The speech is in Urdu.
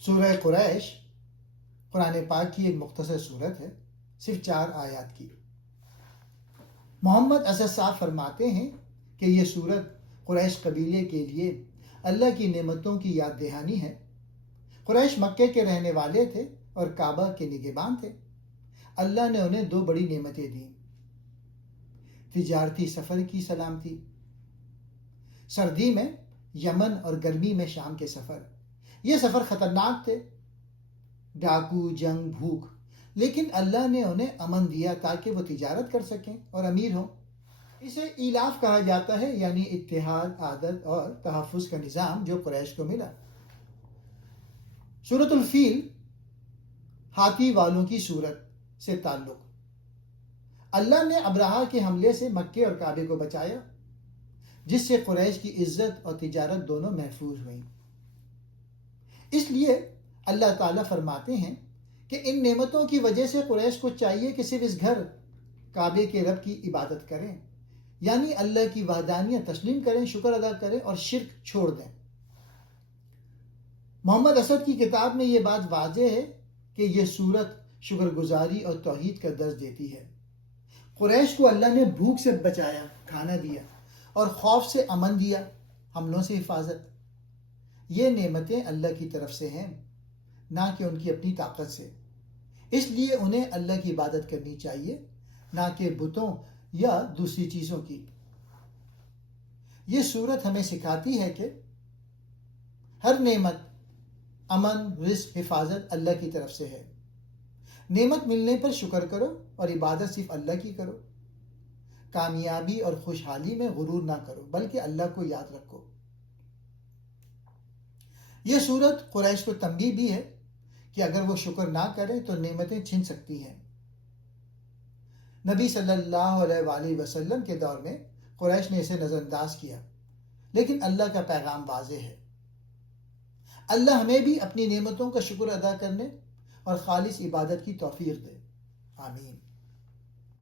سورہ قریش قرآن پاک کی ایک مختصر صورت ہے، صرف 4 آیات کی۔ محمد اسد صاحب فرماتے ہیں کہ یہ صورت قریش قبیلے کے لیے اللہ کی نعمتوں کی یاد دہانی ہے۔ قریش مکے کے رہنے والے تھے اور کعبہ کے نگہبان تھے۔ اللہ نے انہیں 2 بڑی نعمتیں دیں: تجارتی سفر کی سلامتی، سردی میں یمن اور گرمی میں شام کے سفر۔ یہ سفر خطرناک تھے، ڈاکو، جنگ، بھوک، لیکن اللہ نے انہیں امن دیا تاکہ وہ تجارت کر سکیں اور امیر ہوں۔ اسے ایلاف کہا جاتا ہے، یعنی اتحاد، عادت اور تحفظ کا نظام جو قریش کو ملا۔ سورۃ الفیل ہاتھی والوں کی صورت سے تعلق۔ اللہ نے ابرہہ کے حملے سے مکے اور کعبے کو بچایا، جس سے قریش کی عزت اور تجارت دونوں محفوظ ہوئیں۔ اس لیے اللہ تعالیٰ فرماتے ہیں کہ ان نعمتوں کی وجہ سے قریش کو چاہیے کہ صرف اس گھر کعبے کے رب کی عبادت کریں، یعنی اللہ کی وحدانیت تسلیم کریں، شکر ادا کریں اور شرک چھوڑ دیں۔ محمد اسد کی کتاب میں یہ بات واضح ہے کہ یہ صورت شکر گزاری اور توحید کا درس دیتی ہے۔ قریش کو اللہ نے بھوک سے بچایا، کھانا دیا، اور خوف سے امن دیا، حملوں سے حفاظت۔ یہ نعمتیں اللہ کی طرف سے ہیں، نہ کہ ان کی اپنی طاقت سے۔ اس لیے انہیں اللہ کی عبادت کرنی چاہیے، نہ کہ بتوں یا دوسری چیزوں کی۔ یہ صورت ہمیں سکھاتی ہے کہ ہر نعمت، امن، رزق، حفاظت اللہ کی طرف سے ہے۔ نعمت ملنے پر شکر کرو اور عبادت صرف اللہ کی کرو۔ کامیابی اور خوشحالی میں غرور نہ کرو، بلکہ اللہ کو یاد رکھو۔ یہ صورت قریش کو تنبیہ بھی ہے کہ اگر وہ شکر نہ کریں تو نعمتیں چھن سکتی ہیں۔ نبی صلی اللہ علیہ وآلہ وسلم کے دور میں قریش نے اسے نظر انداز کیا، لیکن اللہ کا پیغام واضح ہے۔ اللہ ہمیں بھی اپنی نعمتوں کا شکر ادا کرنے اور خالص عبادت کی توفیق دے۔ آمین۔